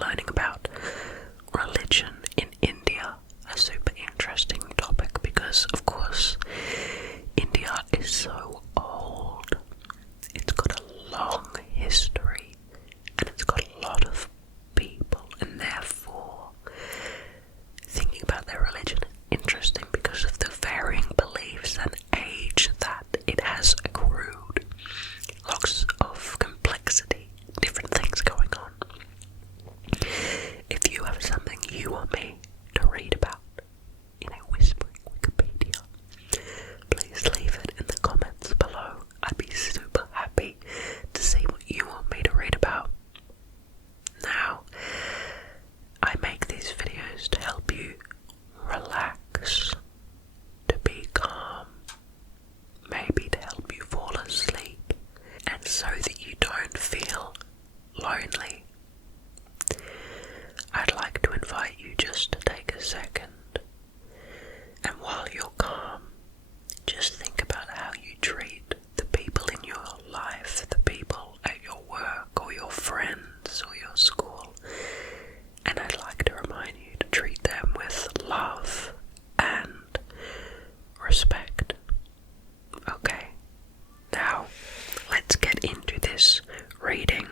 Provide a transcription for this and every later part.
learning about religion in India, a super interesting topic because, of course, India is so old. It's got a long history and it's got a lot of people, and therefore thinking about their religion is interesting because of the varying beliefs and age that it has accrued. Lots of complexity, different things going on. If you have something you want me to read about in a whispering Wikipedia, please leave it in the comments below. I'd be super happy to see what you want me to read about. Now, I make these videos to help you relax, to be calm, maybe to help you fall asleep, and so that you don't feel lonely. I'd like to invite you just to take a second, and while you're calm, just think about how you treat the people in your life, the people at your work or your friends or your school, and I'd like to remind you to treat them with love and respect. Okay, now let's get into this reading.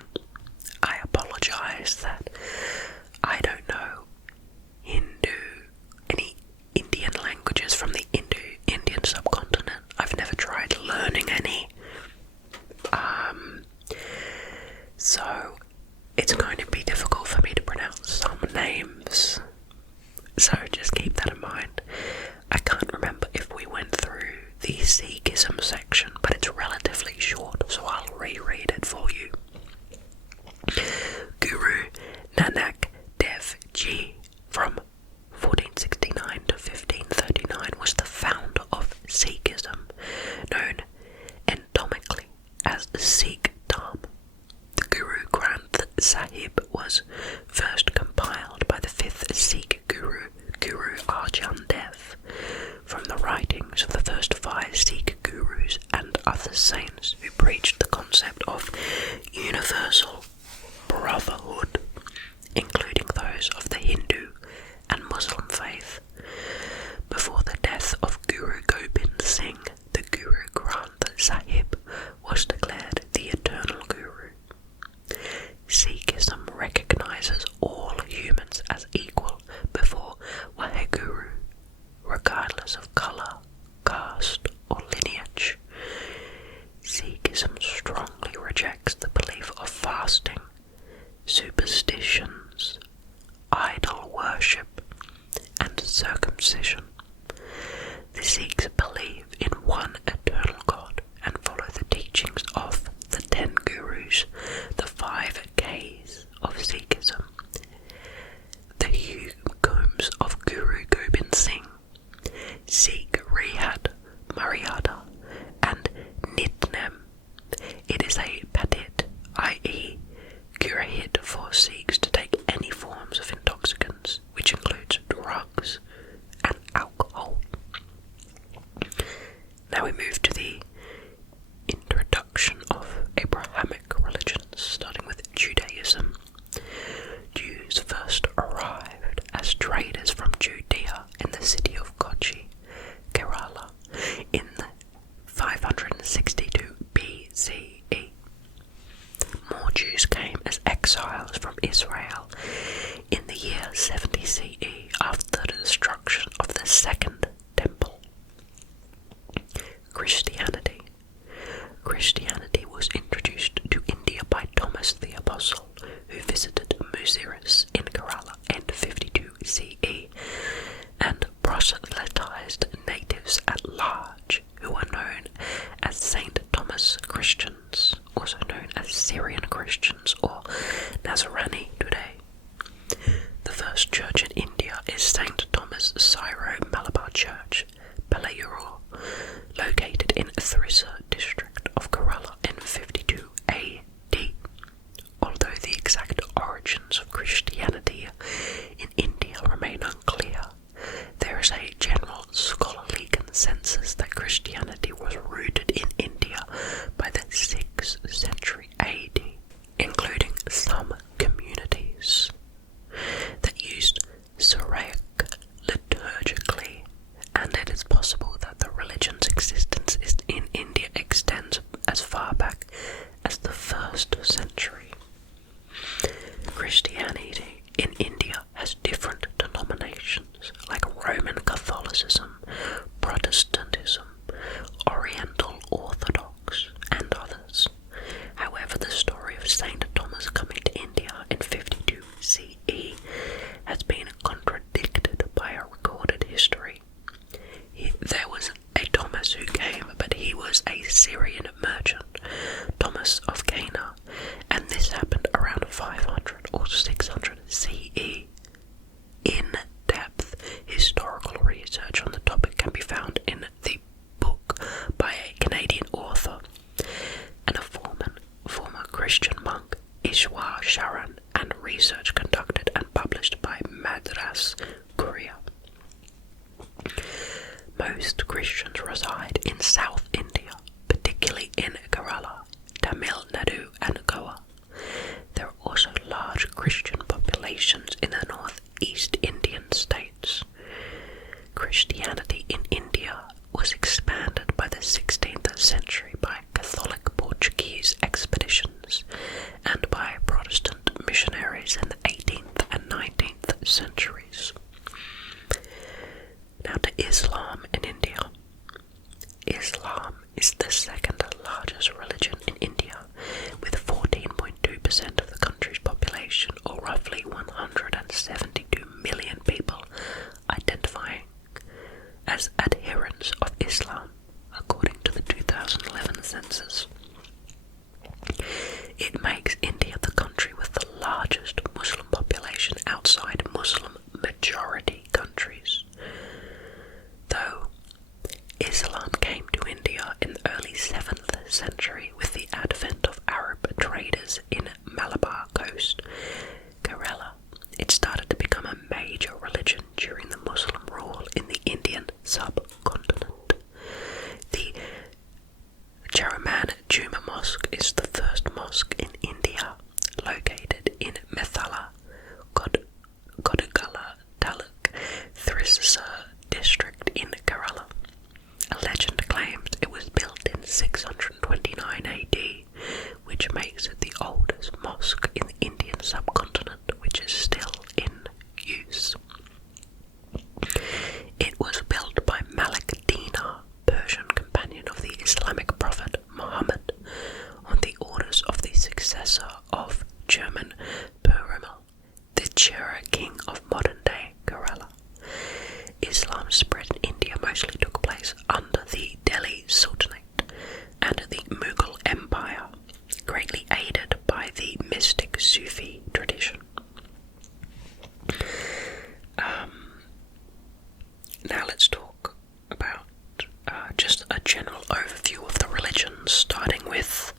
I apologize that I don't know any Indian languages from the Indian subcontinent. I've never tried learning any. So it's going to be difficult for me to pronounce some names. So just keep that in mind. I can't remember if we went through the Sikhism section, but it's relatively short, so I'll reread it for you. Guru Nanak Dev Ji from 1469 to 1539 was the founder of Sikhism, known entomically as Sikh Dharma. The Guru Granth Sahib was first compiled by the 5th Sikh Guru, Guru Arjan Dev, from the writings of the first 5 Sikh Gurus and other saints who preached the concept of universal brotherhood, including those of the Hindu and Muslim faith. Before the death of Guru Gobind Singh, the Guru Granth Sahib was declared the eternal Guru. Sikhism recognizes all humans as equal before Waheguru, regardless of colour, caste or lineage. Sikhism strongly rejects the belief of fasting, superstitions, idol worship, and circumcision. The Sikhs believe in one eternal God and follow the teachings of the 10 Gurus, the 5 Ks of Sikhism. The Hukums of Guru Gobind Singh, Sikh Rihad, Maryada, and Nitnem. It is a padit, i.e. Gurahit for Sikhs to take any forms of intoxicants, which includes drugs and alcohol. Now we move to the introduction of Abrahamic religions, starting with Judaism. Jews first arrived as traders from Judea in the city of Kochi, Kerala, in 562 BCE. More Jews came as exiles from Israel in the year 70 CE after the destruction of the Second Temple. Christianity was introduced to India by Thomas the Apostle, who visited Muziris in Kerala in 52 CE and proselytized natives at large, who are known as St. Thomas Christians, also known as Syrian Christians or Nazarene today. The first church in India is St. Thomas Syro-Malabar Church, Palayuru, located in Thrissur district of Kerala in 52 AD. Although the exact origins of Christianity in India remain unclear, there is a general scholarly consensus that Christianity was rooted in India by the 6th century AD, including some communities monk Ishwar Sharan, and research conducted and published by Madras Courier. Most Christians reside in South India, particularly in Kerala, Tamil Nadu and Goa. There are also large Christian populations in the northeast Indian states. Christianity in India was expanded by the 16th century by Catholic Portuguese expeditions and by Protestant missionaries in the 18th and 19th centuries. Now to Islam in India. Islam is the second largest religion in India, with 14.2% of the country's population, or roughly 172 million people, identifying as adherents of Islam, according to the 2011 census. It makes India the country with the largest Muslim population outside Muslim majority countries. Though Islam came to India in the early 7th century with the advent of Arab traders in Malabar Coast, Kerala, it started to become a major religion during the Muslim rule in the Indian subcontinent. The Charaman Juma Mosque is the first mosque in India, located in Methala, Kodugalla Taluk, Thrissur district in Kerala. A legend claims it was built in 629 AD, which makes it the oldest mosque in the Indian subcontinent which is still in use. It was built by Malik Dinar, Persian companion of the Islamic prophet Muhammad, on the orders of the successor of German Perumal, the Chera king of modern-day Kerala. Islam spread in India mostly took place under the Delhi Sultanate and the Mughal Empire, greatly aided by the mystic Sufi tradition. Now let's talk about just a general overview of the religions, starting with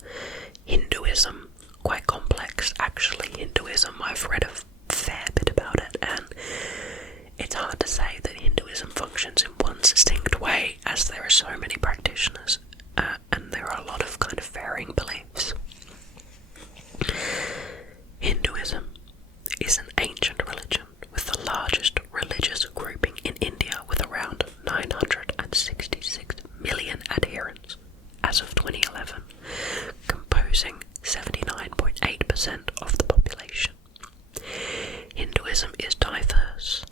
Hinduism. Quite complex, actually, Hinduism. I've read a fair bit about it, and it's hard to say that Hinduism functions in one distinct way, as there are so many practitioners, and there are a lot of kind of varying beliefs. Hinduism is an ancient religion with the largest religious grouping in India, with around 966 million adherents as of 2011, composing 79.8% of the population. Hinduism is diverse,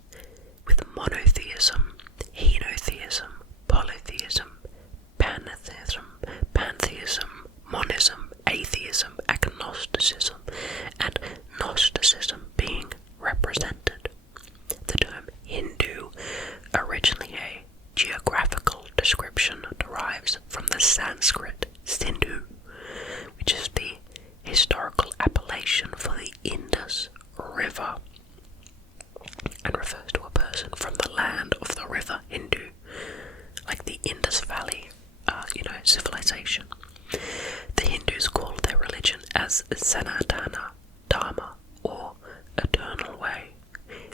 with monotheism, henotheism, polytheism, pantheism, monism, atheism, agnosticism, and Gnosticism being represented. The term Hindu, originally a geographical description, derives from the Sanskrit Sindhu, which is the historical appellation for the Indus River, and refers to a person from the land of the river Hindu, like the Indus Valley, civilization. The Hindus call their religion as Sanatana Dharma, or eternal way.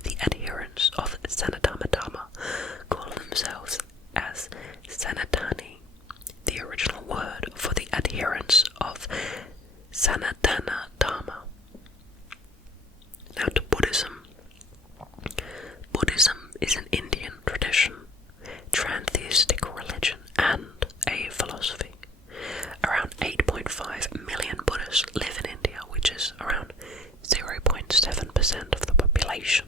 The adherents of Sanatana Dharma call themselves as Sanatani, the original word for the adherents of Sanatana Dharma. Now to Buddhism. Buddhism is an Indian tradition, transtheistic religion, and a philosophy. Around 8.5 million Buddhists live in India, which is around 0.7% of the population.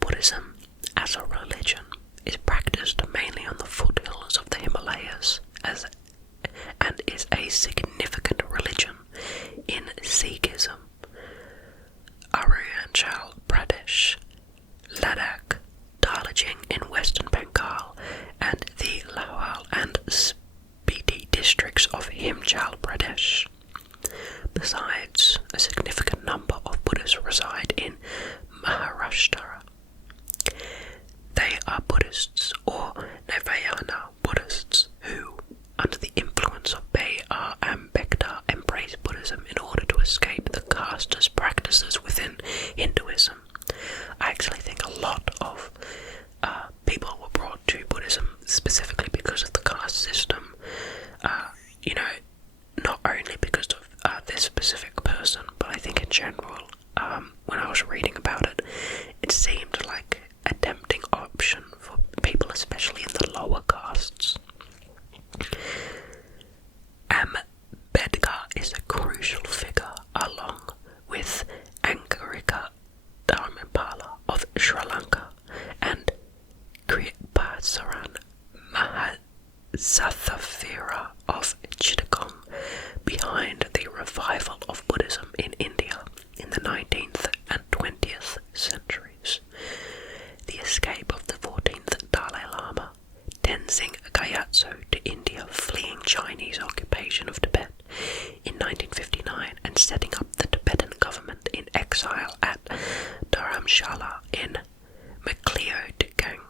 Buddhism, as a religion, is practiced mainly on the foothills of the Himalayas, and is a significant religion in Sikhism, Arunachal Pradesh, Ladakh, Darjeeling in western Bengal, and the Lahaul and Spiti districts of Himachal Pradesh. Besides, a significant number of Buddhists reside in Maharashtra. They are Buddhists or escape the caste's practices within Hinduism. I actually think a lot of people were brought to Buddhism specifically because of the caste system. Not only because of this specific person, but I think in general, when I was reading about it, it seemed like a tempting option for people, especially in the lower castes. Ambedkar is a crucial figure along with Ankarika Dharmapala of Sri Lanka and Kripasaran Mahasathavira of Chittagong behind the revival of Buddhism in India in the 19th and 20th centuries. The escape of the 14th Dalai Lama, Tenzing Gyatso, to India, fleeing Chinese occupation of Tibet in 1959 and setting up the Tibetan government in exile at Dharamshala in Mukleodgang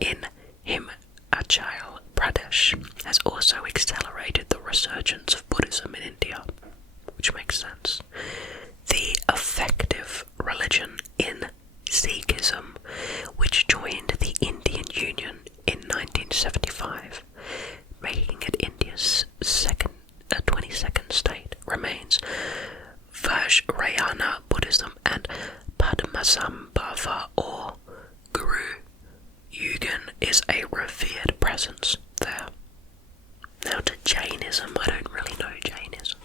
in Himachal Pradesh, has also accelerated the resurgence of Buddhism in India, which makes sense. The effective religion in Sikhism, which joined the Indian Union in 1975, making it India's 22nd state, remains Vajrayana Buddhism and Padmasambhava or Guru Yugan is a revered presence there. Now to Jainism. I don't really know Jainism.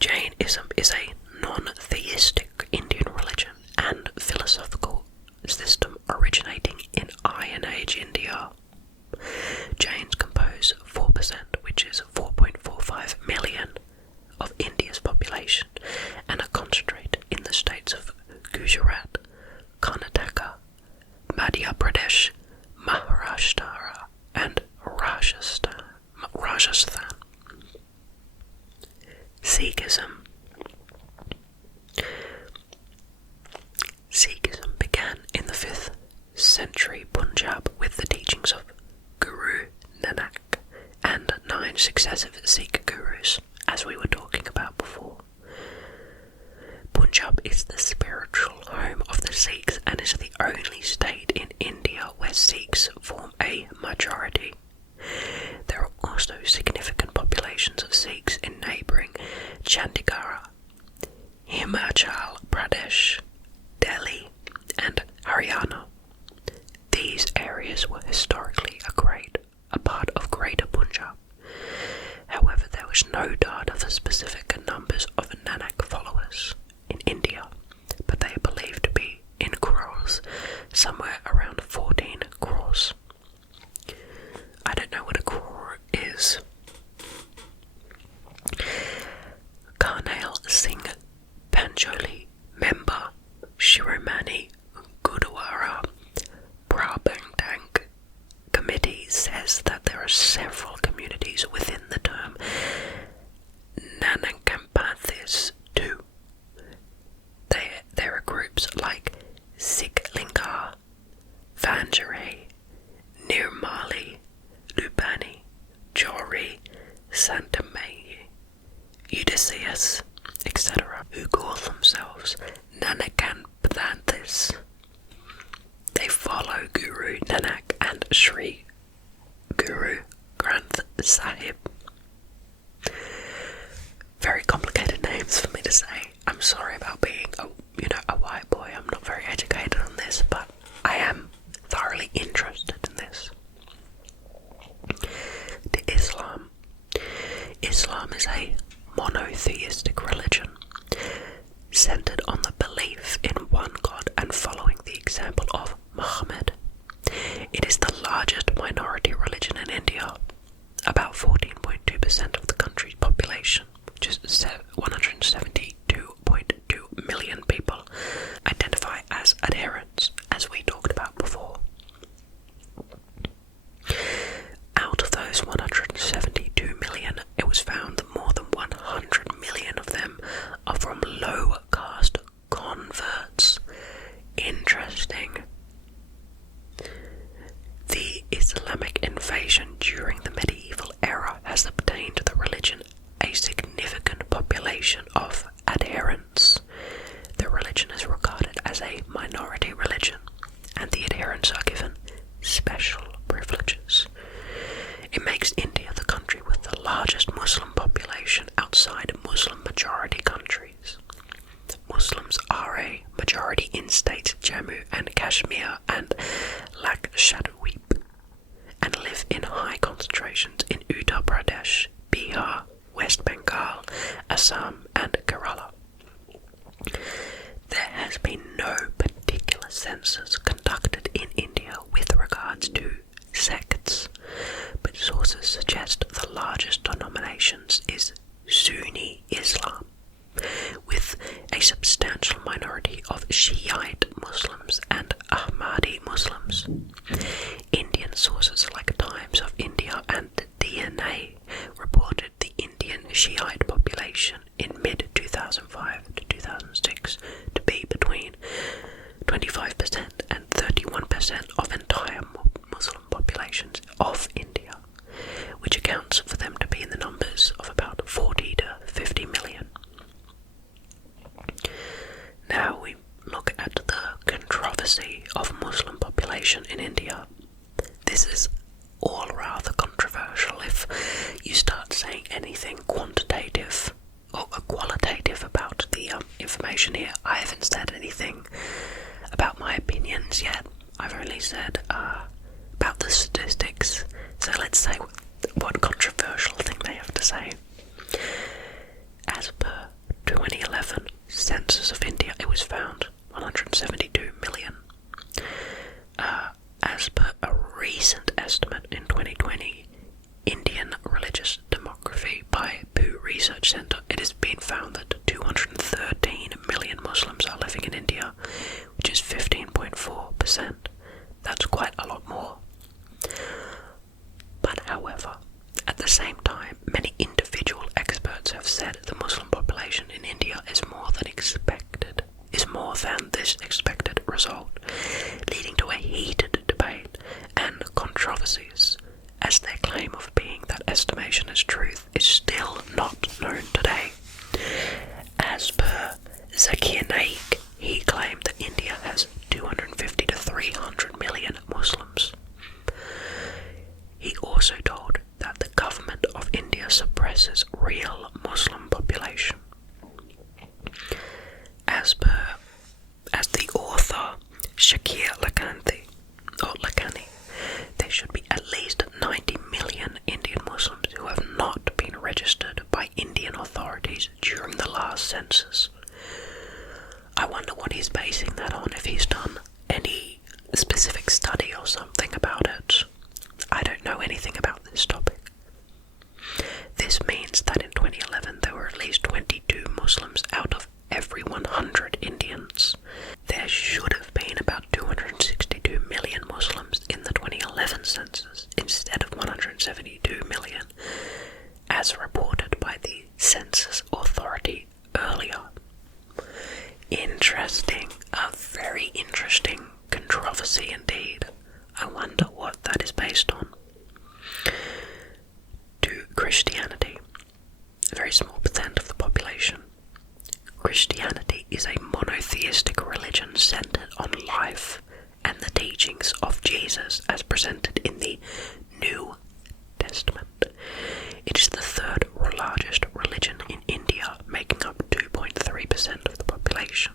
Jainism is a non-theistic Indian religion and philosophical system originating in Iron Age India. Jains compose 4%, which is 4.45 million of India's population, and are concentrated in the states of Gujarat, Karnataka, Madhya Pradesh, Maharashtra, and Rajasthan. Sikhism began in the 5th century Punjab with the teachings of Guru Nanak and 9 successive Sikh gurus, as we were talking about before. Punjab is the spiritual home of the Sikhs and is the only state in India where Sikhs form a majority. There are also significant populations of Sikhs in neighbouring Chandigarh, Himachal Pradesh, Delhi, and Haryana. These areas were historically a part of Greater Punjab. However, there was no data for specific numbers of Nanak followers in India, but they are believed to be in crores, somewhere around 14 crores. I don't know what a crore is. Karnail Singh Panjoli, member Shiromani Gurdwara Prabandhang Committee, says that there are several communities within the term Nanakampathis too. There are groups like Siklinga, Vanjare, Nirmali, Lubani, Jori, Santamayi, Odysseus, etc., who call themselves Nanakampathis. They follow Guru Nanak and Sri Guru Granth Sahib. Very complicated names for me to say. I'm sorry about being a white boy. I'm not very educated on this, but I am thoroughly interested in this. To Islam. Islam is a monotheistic religion centered on the belief in one God and following the example of Muhammad. It is the largest minority religion in India. About 14.2% of the country's population, which is 172.2 million people, identify as adherents, as we talked about before. Out of those 172 million, it was found that more than 100 million of them are from low caste adherents. The religion is regarded as a minority religion, and the adherents are given special privileges. It makes India the country with the largest Muslim population outside Muslim-majority countries. Muslims are a majority in states Jammu and Kashmir and Lakshadweep, and live in high concentrations in Uttar Pradesh, Bihar, West Bengal, Assam and Kerala. There has been no particular census conducted in India with regards to sects, but sources suggest the largest denominations is Sunni Islam, with a substantial minority of Shiite Muslims and Ahmadi Muslims. Indian sources like Times of India and DNA reported the Indian Shiite population in mid-2005 to 2006 to be between 25% and 31% of entire Muslim populations of India, which accounts for them to be in the numbers of about 40 to 50 million. Now we look at the controversy of Muslim population in India. This is all rather controversial. If you start saying anything quantitative or qualitative about the information here, I haven't said anything about my opinions yet. I've only said about the statistics. So let's say what controversial thing they have to say. As per 2011 census of India, it was found 172 million. As per a recent estimate in 2020, Indian Religious Demography by Pew Research Center, it has been found that 213 million Muslims are living in India, which is 15.4%. That's quite a lot more. But however, at the same time, many individual experts have said the Muslim population in India is more than this expected result, leading to a heated debate and controversies, as their claim of being that estimation as truth is still not known today. As per Zakir Naik, he claimed that India has 250 to 300 million Muslims. He also told that the government of India suppresses real Muslim population. As the author Shakir Lakhani, there should be at least 90 million Indian Muslims who have not been registered by Indian authorities during the last census. I wonder what he's basing that on, if he's done any specific study or something about it. I don't know anything about this topic. This means that in 2011 there were at least 22 Muslims out of every 100 Indians. There should have been about 262 million Muslims in the 2011 census instead of 172 million, as reported by the Census Authority earlier. Interesting, a very interesting controversy indeed. I wonder what that is based on. To Christianity, a very small percent of the population. Christianity is a monotheistic religion centered on life and the teachings of Jesus as presented in the New Testament. It is the third largest religion in India, making up 2.3% of the population.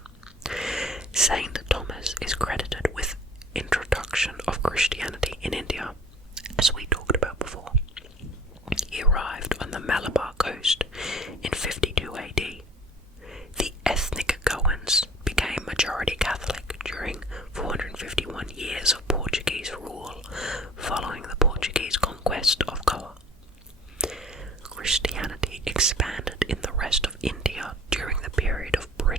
Saint Thomas is credited with introduction of Christianity in India, as we talked about before. He arrived on the Malabar coast in 52 AD. The ethnic Goans became majority Catholic during 451 years of Portuguese rule following the Portuguese conquest of Goa. Christianity expanded in the rest of India during the period of British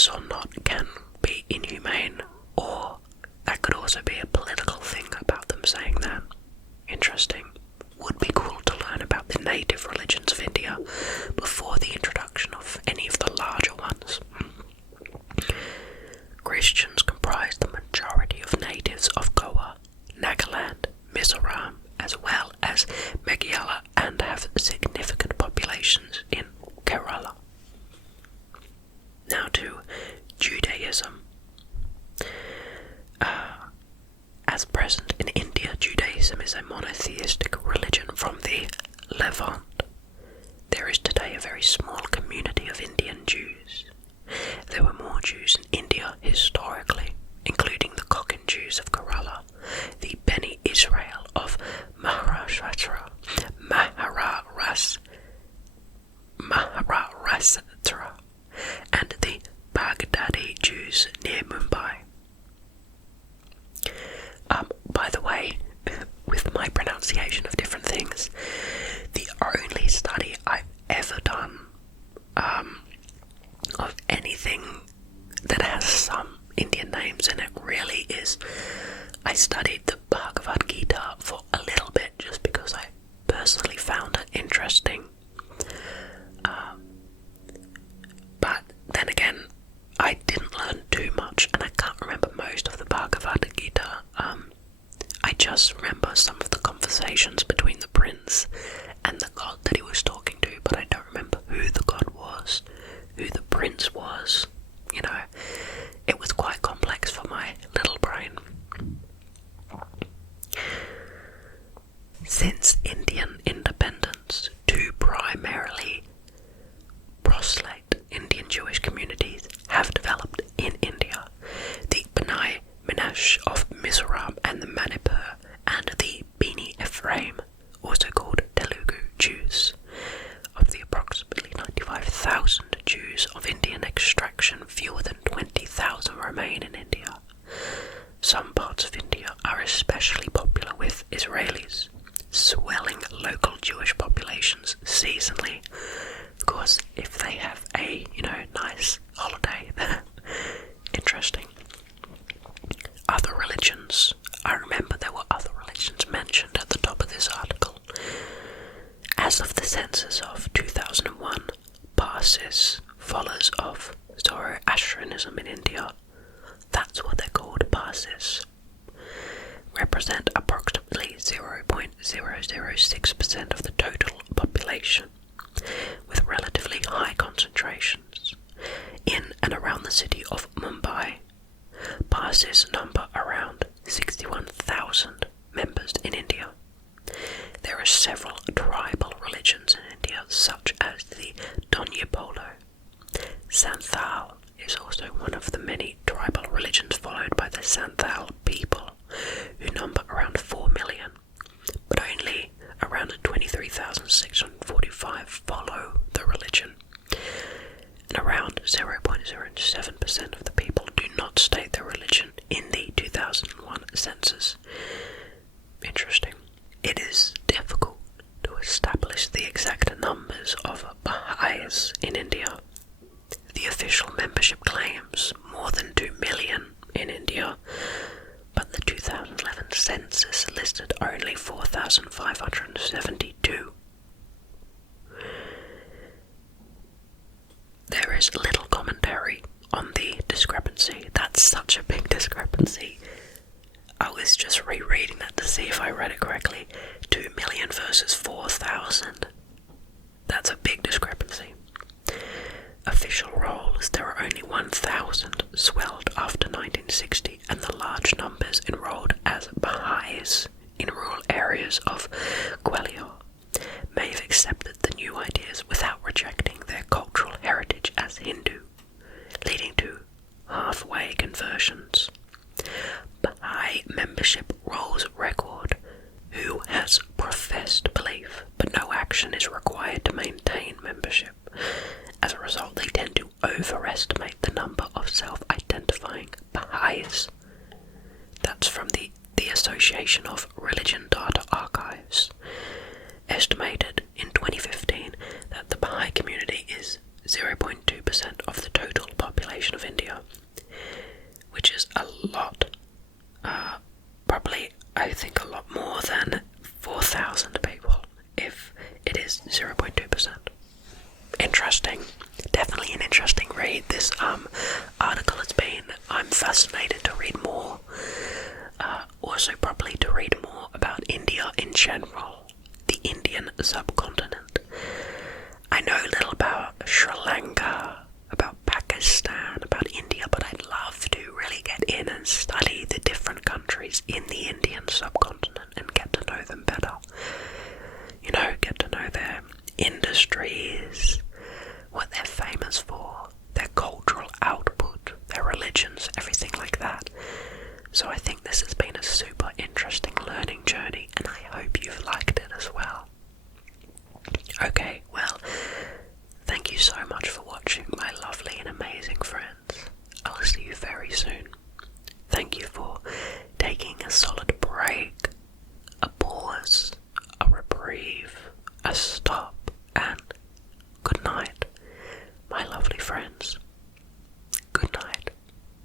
religious or not can be inhumane, or that could also be a political thing about them saying that. Interesting. Would be cool to learn about the native religions of India before the introduction of any of the larger ones. Christians comprise the majority of natives of Goa, Nagaland, Mizoram, as well as Meghalaya, and have significant populations in Kerala. Now to Judaism. As present in India, Judaism is a monotheistic religion from the Levant. There is today a very small community of Indian Jews. There were more Jews in India historically, including the Kokan Jews of Kerala, the Beni Israel of Maharashtra, and the Baghdadi Jews near Mumbai. By the way, with my pronunciation of different things, the only study I've ever done of anything that has some Indian names in it really is, I studied the Bhagavad Gita for a little bit just because I personally found it interesting. But then again, I didn't learn too much, and I can't remember most of the Bhagavad Gita. I just remember some of the conversations between the prince and the god that he was talking to, but I don't remember who the god was, who the prince was. You know, it was quite complex for my little brain. Since Indian independence, two primarily proselyte Indian Jewish communities have developed in India: the Bani Minash of Mizoram and the Manipur, and the Beni Ephraim, also called Telugu Jews. Of the approximately 95,000 Jews of Indian extraction, fewer than 20,000 remain in India. Some parts of India are especially popular with Israelis, swelling local Jewish populations seasonally. Of course, if they have a, nice holiday, interesting. Other religions. I remember there were other religions mentioned at the top of this article. As of the census of 2001, Parsis, followers of Zoroastrianism in India, that's what they're called, Parsis, represent approximately 0.006% of the total population, with relatively high concentrations in and around the city of Mumbai. Parsis number around 61,000 members in India. There are several tribal religions in India, such as the Donyapolo. Santhal is also one of the many tribal religions followed by the Santhal people, who number around 4 million, but only around 23,645 follow the religion, and around 0.07% of the people do not state their religion in the 2001 census. Interesting. It is difficult to establish the exact numbers of Baha'is in India. The official membership claims more than 2 million in India, but the 2011 census listed only 4,572. There is little commentary on the discrepancy. That's such a big discrepancy. I was just rereading that to see if I read it correctly. 2 million versus 4,000. That's a big discrepancy. Official rolls, there are only 1,000, swelled after 1960, and the large numbers enrolled as Baha'is in rural areas of Gwalior may have accepted the new ideas without rejecting their cultural heritage as Hindu, leading to halfway conversions. Baha'i membership rolls record who has professed belief, but no action is required to maintain membership. As a result, they tend to overestimate the number of self-identifying Baha'is. That's from the Association of Religion Data Archives. Estimated in 2015 that the Baha'i community is 0.2% of the total population of India. estimated